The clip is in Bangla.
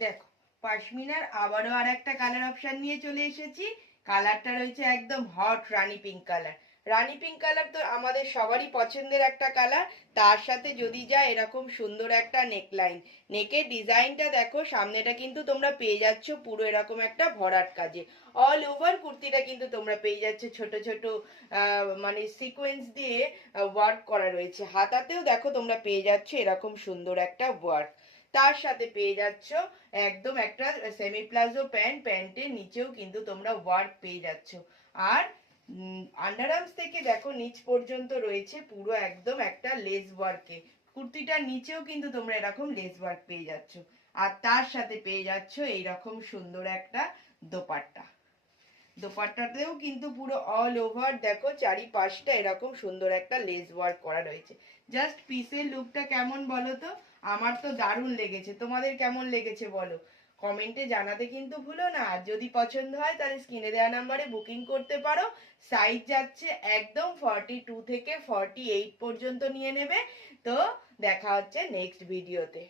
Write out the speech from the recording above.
দেখো পশমিনার আবারও আর একটা কালার অপশন নিয়ে চলে এসেছি। কালারটা রয়েছে একদম হট রানী পিঙ্ক কালার। রানী পিঙ্ক কালার তো আমাদের সবারই পছন্দের একটা কালার। তার সাথে যদি যায় এরকম সুন্দর একটা নেকলাইন, নেকের ডিজাইনটা দেখো, সামনেটা কিন্তু তোমরা পেয়ে যাচ্ছ পুরো এরকম একটা ভরাট কাজে। অল ওভার কুর্তিটা কিন্তু তোমরা পেয়ে যাচ্ছ ছোট ছোট মানে সিকোয়েন্স দিয়ে ওয়ার্ক করা রয়েছে। হাতাতেও দেখো তোমরা পেয়ে যাচ্ছ এরকম সুন্দর একটা ওয়ার্ক। তার সাথে পেয়ে যাচ্ছ একদম একটা সেমি প্লাজো প্যান্ট, প্যান্টের নিচেও কিন্তু তোমরা ওয়ার্ক পেয়ে যাচ্ছ। আর আন্ডার আর্মস থেকে দেখো নিচ পর্যন্ত রয়েছে পুরো একদম একটা লেস ওয়ার্কে। কুর্তিটার নিচেও কিন্তু তোমরা এরকম লেস ওয়ার্ক পেয়ে যাচ্ছ। আর তার সাথে পেয়ে যাচ্ছ এইরকম সুন্দর একটা দোপাট্টা। দোপাট্টাতেও কিন্তু পুরো অল ওভার দেখো চারিপাশটা এরকম সুন্দর একটা লেস ওয়ার্ক করা রয়েছে। জাস্ট পিসের লুকটা কেমন বলো তো? আমার তো দারুণ লেগেছে, তোমাদের কেমন লেগেছে বলো? কমেন্টে জানাতে কিন্তু ভুলো না। আর যদি পছন্দ হয় তাহলে স্ক্রিনে দেওয়া নাম্বারে বুকিং করতে পারো। সাইজ যাচ্ছে একদম 42 থেকে 48 পর্যন্ত নিয়ে নেবে। তো দেখা হচ্ছে নেক্সট ভিডিওতে।